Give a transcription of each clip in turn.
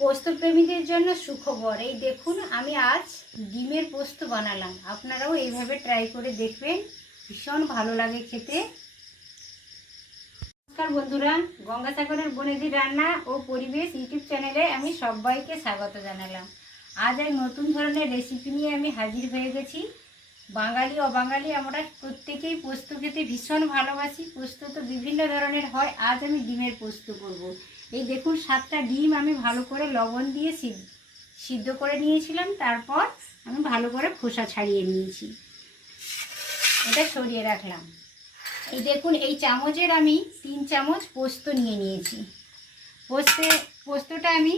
পোস্ত প্রেমীদের জন্য সুখবর। এই দেখুন, আমি আজ ডিমের পোস্ত বানালাম। আপনারাও এইভাবে ট্রাই করে দেখবেন, ভীষণ ভালো লাগে খেতে। নমস্কার বন্ধুরা, গঙ্গাসাগরের বনেদি রান্না ও পরিবেশ ইউটিউব চ্যানেলে আমি সবাইকে স্বাগত জানালাম। আজ এক নতুন ধরনের রেসিপি নিয়ে আমি হাজির হয়ে গেছি। বাঙালি অবাঙালি আমরা প্রত্যেকেই পোস্ত খেতে ভীষণ ভালোবাসি। পোস্ত তো বিভিন্ন ধরনের হয়, আজ আমি ডিমের পোস্ত করব। এই দেখুন, 7টা ডিম আমি ভালো করে লবণ দিয়ে সিদ্ধ করে নিয়েছিলাম। তারপর আমি ভালো করে খোসা ছাড়িয়ে নিয়েছি, এটা সরিয়ে রাখলাম। এই দেখুন, এই চামচের আমি 3 চামচ পোস্ত নিয়ে নিয়েছি। পোস্তটা আমি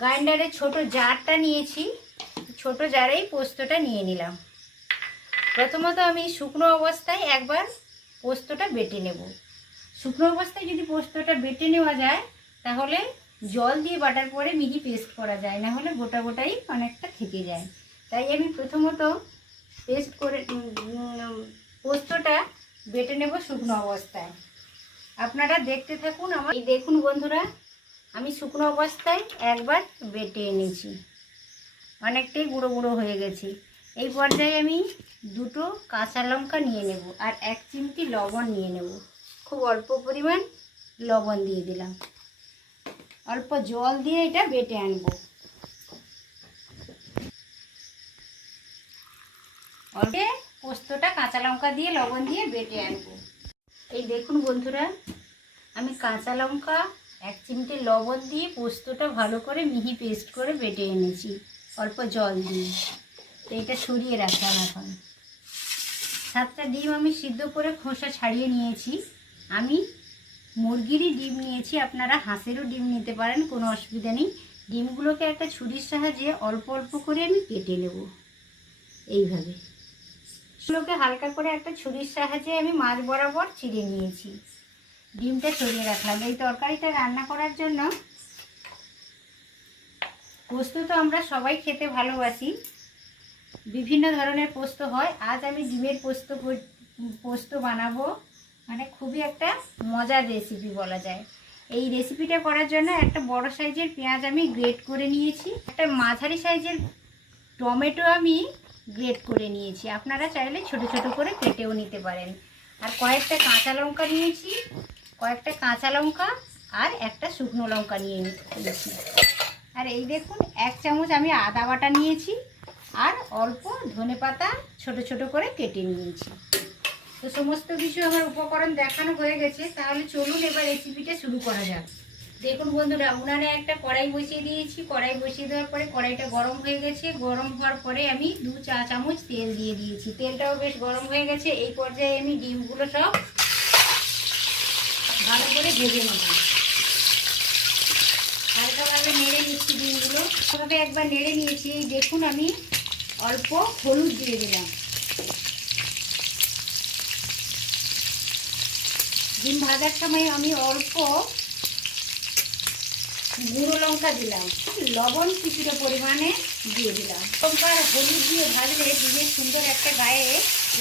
গ্রাইন্ডারের ছোট জারটা নিয়েছি, ছোট জারেই পোস্তটা নিয়ে নিলাম। প্রথমত আমি শুকনো অবস্থায় একবার পোস্তটা বেটে নেব। শুকনো অবস্থায় যদি পোস্তটা বেটে নেওয়া যায় তাহলে জল দিয়ে বাটার পরে মিহি পেস্ট করা যায়, না হলে গোটা গোটাই অনেকটা থেকে যায়। তাই আমি প্রথমত পেস্ট করে পোস্তটা বেটে নেব শুকনো অবস্থায়। আপনারা দেখতে থাকুন। এই দেখুন বন্ধুরা, আমি শুকনো অবস্থায় একবার বেটে এনেছি, অনেকটাই গুঁড়ো গুঁড়ো হয়ে গেছে। এই পর্যায়ে আমি 2টো কাঁচা লঙ্কা নিয়ে নেব আর 1 চিমটি লবণ নিয়ে নেব। খুব অল্প পরিমাণ লবণ দিয়ে দিলাম, অল্প জল দিয়ে এটা বেটে আনব। অল্পে পোস্তটা কাঁচা লঙ্কা দিয়ে লবণ দিয়ে বেটে আনব। এই দেখুন বন্ধুরা, আমি কাঁচা লঙ্কা 1 চিমটি লবণ দিয়ে পোস্তটা ভালো করে মিহি পেস্ট করে বেটে এনেছি অল্প জল দিয়ে। তো এটা সরিয়ে রাখলাম। এখন 7টা ডিম আমি সিদ্ধ করে খোসা ছাড়িয়ে নিয়েছি। আমি মুরগিরই ডিম নিয়েছি, আপনারা হাঁসেরও ডিম নিতে পারেন, কোনো অসুবিধা নেই। ডিমগুলোকে একটা ছুরির সাহায্যে অল্প অল্প করে আমি কেটে নেব। এইভাবে এগুলোকে হালকা করে একটা ছুরির সাহায্যে আমি মাঝ বরাবর চিড়ে নিয়েছি। ডিমটা সরিয়ে রাখলাম। এই তরকারিটা রান্না করার জন্য পোস্ত তো আমরা সবাই খেতে ভালোবাসি, বিভিন্ন ধরনের পোস্ত হয়। আজ আমি ডিমের পোস্ত বানাবো, মানে খুবই একটা মজার রেসিপি বলা যায়। এই রেসিপিটা করার জন্য একটা বড় সাইজের পেঁয়াজ আমি গ্রেট করে নিয়েছি, একটা মাঝারি সাইজের টমেটো আমি গ্রেট করে নিয়েছি। আপনারা চাইলে ছোট ছোট করে কেটেও নিতে পারেন। আর কয়েকটা কাঁচা লঙ্কা নিয়েছি, আর একটা শুকনো লঙ্কা নিয়ে নিয়েছি। আর এই দেখুন, 1 চামচ আমি আদা বাটা নিয়েছি আর অল্প ধনেপাতা ছোট ছোট করে কেটে নিয়েছি। তো সমস্ত কিছু আমার উপকরণ দেখানো হয়ে গেছে। তাহলে চলুন এবার রেসিপিটা শুরু করা যাক। দেখুন বন্ধুরা, উনানে একটা কড়াই বসিয়ে দিয়েছি। কড়াই বসিয়ে দেওয়ার পরে কড়াইটা গরম হয়ে গেছে। গরম হওয়ার পরে আমি 2 চা চামচ তেল দিয়ে দিয়েছি। তেলটাও বেশ গরম হয়ে গেছে। এই পর্যায়ে আমি ডিমগুলো সব ভালো করে ভেজে নেব। হালকাভাবে নেড়ে নিচ্ছি ডিমগুলো, ভাবে একবার নেড়ে নিয়েছি। দেখুন, আমি অল্প হলুদ দিয়ে দিলাম। ডিম ভাজার সময় আমি অল্প গুঁড়ো লঙ্কা দিলাম, লবণ কিছুটা পরিমাণে দিয়ে দিলাম। লঙ্কা আর হলুদ দিয়ে ভাজলে ডিমের সুন্দর একটা গায়ে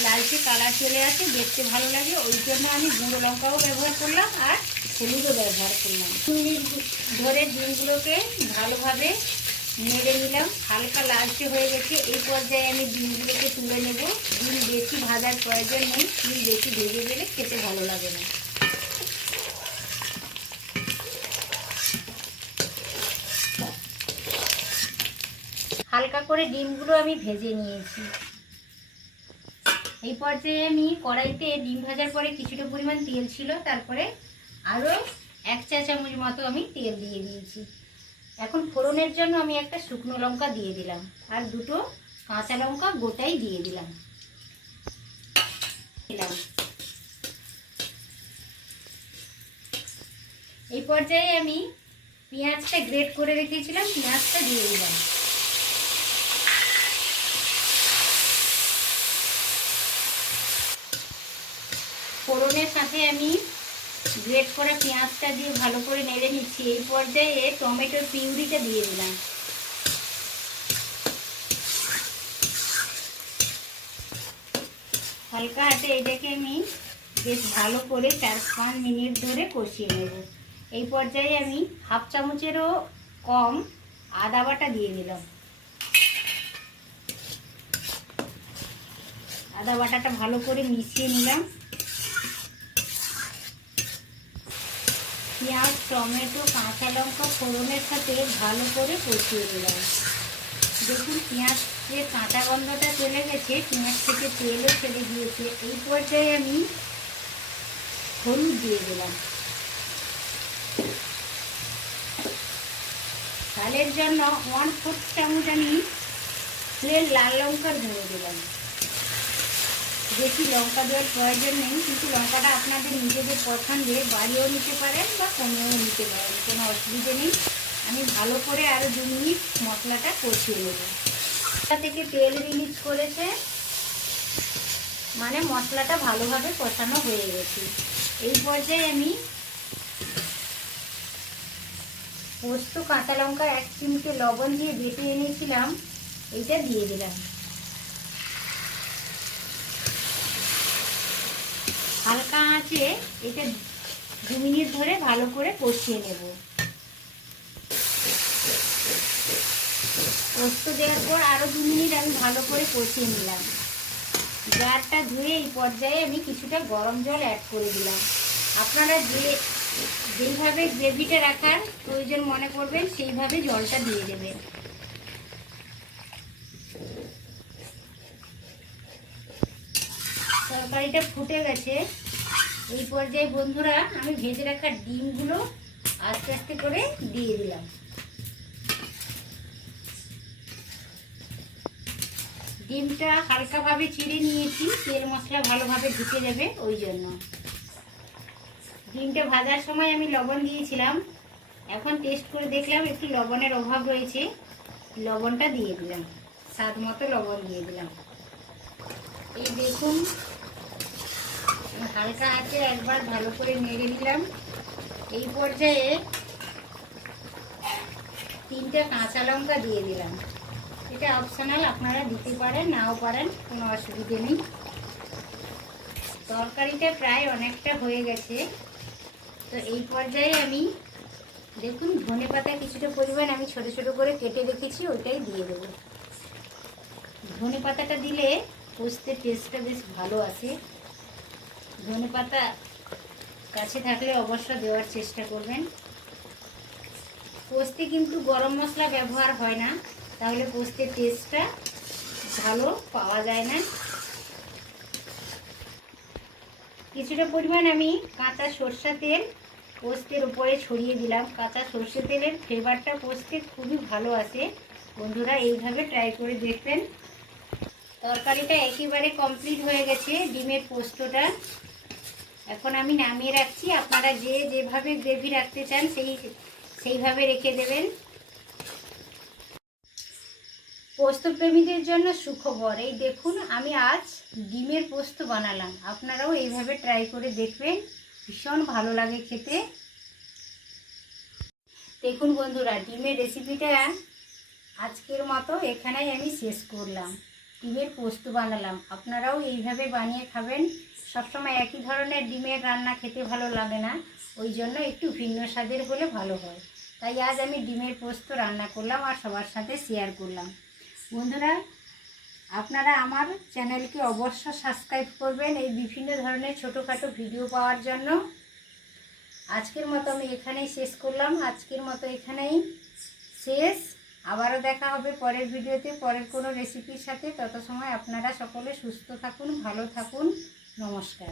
লালচে কালার চলে আসে, দেখতে ভালো লাগে। ওই জন্য আমি গুঁড়ো লঙ্কাও ব্যবহার করলাম আর হলুদও ব্যবহার করলাম। 2 মিনিট ধরে ডিমগুলোকে ভালোভাবে নেড়ে নিলাম। হালকা লালচে হয়ে গেছে। এই পর্যায়ে আমি ডিমগুলোকে তুলে নেব। ডিম বেশি ভাজার প্রয়োজন নেই, ডিম বেশি ভেজে গেলে খেতে ভালো লাগে না। হালকা করে ডিমগুলো আমি ভেজে নিয়েছি। এই পর্যায়ে আমি কড়াইতে ডিম ভাজার পরে কিছুটা পরিমাণ তেল ছিল, তারপরে আরও 1 চা চামচ মতো আমি তেল দিয়ে দিয়েছি। এখন ফোড়নের জন্য আমি একটা শুকনো লঙ্কা দিয়ে দিলাম আর 2টো কাঁচা লঙ্কা গোটাই দিয়ে দিলাম। এই পর্যায়ে আমি পেঁয়াজটা গ্রেট করে রেখেছিলাম, পেঁয়াজটা দিয়ে দিলাম। ফোড়নের সাথে আমি গ্রেট করা পেঁয়াজটা দিয়ে ভালো করে নেড়ে নিচ্ছি। এই পর্যায়ে টমেটোর পিউরিটা দিয়ে দিলাম। হালকা হাতে এটাকে আমি বেশ ভালো করে 4-5 মিনিট ধরে কষিয়ে নেব। এই পর্যায়ে আমি হাফ চামচেরও কম আদা বাটা দিয়ে দিলাম। আদা বাটাটা ভালো করে মিশিয়ে নিলাম। পেঁয়াজ, টমেটো, কাঁচা লঙ্কা ফোড়নের সাথে ভালো করে কষিয়ে নিলাম। দেখুন পেঁয়াজের কাঁচা গন্ধটা চলে গেছে, পেঁয়াজ থেকে তেলও ছেড়ে দিয়েছে। এই পর্যায়ে আমি হলুদ দিয়ে দিলাম। ঝালের জন্য 1/4 চামচ আমি প্লেন লাল লঙ্কার গুঁড়ো দিলাম। বেশি লঙ্কা দেওয়ার প্রয়োজন নেই, কিন্তু লঙ্কাটা আপনাদের নিজেদের পছন্দের বাড়িয়েও নিতে পারেন বা কমিয়েও নিতে পারেন, কোনো অসুবিধে নেই। আমি ভালো করে আরও 2 মিনিট মশলাটা কষিয়ে নেব। মশলা থেকে তেল রিলিজ করেছে, মানে মশলাটা ভালোভাবে কষানো হয়ে গেছে। এই পর্যায়ে আমি পোস্ত, কাঁচা লঙ্কা, 1 চিমটে লবণ দিয়ে বেটে এনেছিলাম, এইটা দিয়ে দিলাম। হালকা আঁচে এটা 2 মিনিট ধরে ভালো করে কষিয়ে নেব। পোস্ত দেওয়ার পর আরও 2 মিনিট আমি ভালো করে কষিয়ে নিলাম। জারটা ধুয়ে এই পর্যায়ে আমি কিছুটা গরম জল অ্যাড করে দিলাম। আপনারা যেইভাবে গ্রেভিটা রাখার প্রয়োজন মনে করবেন সেইভাবে জলটা দিয়ে দেবেন। তরকারিটা ফুটে গেছে। এই পর্যায়ে বন্ধুরা আমি ভেজে রাখা ডিমগুলো আস্তে আস্তে করে দিয়ে দিলাম। ডিমটা হালকাভাবে চিড়ে নিয়েছি, তেল মশলা ভালোভাবে ঢুকে যাবে ওই জন্য। ডিমটা ভাজার সময় আমি লবণ দিয়েছিলাম, এখন টেস্ট করে দেখলাম একটু লবণের অভাব রয়েছে, লবণটা দিয়ে দিলাম। স্বাদ মতো লবণ দিয়ে দিলাম। এই দেখুন হালকা আঁচে একবার ভালো করে নেড়ে নিলাম। এই পর্যায়ে 3টে কাঁচা লঙ্কা দিয়ে দিলাম। এটা অপশনাল, আপনারা দিতে পারেন নাও পারেন, কোনো অসুবিধে নেই। তরকারিটা প্রায় অনেকটা হয়ে গেছে। তো এই পর্যায়ে আমি দেখুন ধনেপাতা কিছুটা পরিমাণ আমি ছোট ছোট করে কেটে রেখেছি, ওইটাই দিয়ে দেব। ধনেপাতাটা দিলে পোস্তের টেস্টটা বেশ ভালো আসে। ধনেপাতা কাছে থাকলে অবশ্য দেওয়ার চেষ্টা করবেন। পোস্তে কিন্তু গরম মশলা ব্যবহার হয় না, তাহলে পোস্তের টেস্টটা ভালো পাওয়া যায় না। কিছুটা পরিমাণ আমি কাঁচা সরষের তেল পোস্তের উপরে ছড়িয়ে দিলাম। কাঁচা সরষের তেলের ফ্লেভারটা পোস্তে খুবই ভালো আসে। বন্ধুরা এইভাবে ট্রাই করে দেখবেন। তরকারিটা একেবারে কমপ্লিট হয়ে গেছে, ডিমের পোস্তটা। এখন আমি নামিয়ে রাখছি। আপনারা যেভাবে গ্রেভি রাখতে চান সেইভাবে রেখে দেবেন। পোস্ত প্রেমীদের জন্য সুখবর, এই দেখুন আমি আজ ডিমের পোস্ত বানালাম। আপনারাও এইভাবে ট্রাই করে দেখবেন, ভীষণ ভালো লাগে খেতে। দেখুন বন্ধুরা, ডিমের রেসিপিটা আজকের মতো এখানেই আমি শেষ করলাম। ডিমের পোস্ত বানালাম, আপনারাও এইভাবে বানিয়ে খাবেন। সবসময় একই ধরনের ডিমের রান্না খেতে ভালো লাগে না, ওই জন্য একটু ভিন্ন স্বাদের হলে ভালো হয়। তাই আজ আমি ডিমের পোস্ত রান্না করলাম আর সবার সাথে শেয়ার করলাম। বন্ধুরা, আপনারা আমার চ্যানেলকে অবশ্য সাবস্ক্রাইব করবেন এই বিভিন্ন ধরনের ছোটোখাটো ভিডিও পাওয়ার জন্য। আজকের মতো আমি এখানেই শেষ করলাম। আজকের মতো এখানেই শেষ। আবারও দেখা হবে পরের ভিডিওতে পরের কোনো রেসিপির সাথে। তত সময় আপনারা সকলে সুস্থ থাকুন, ভালো থাকুন। নমস্কার।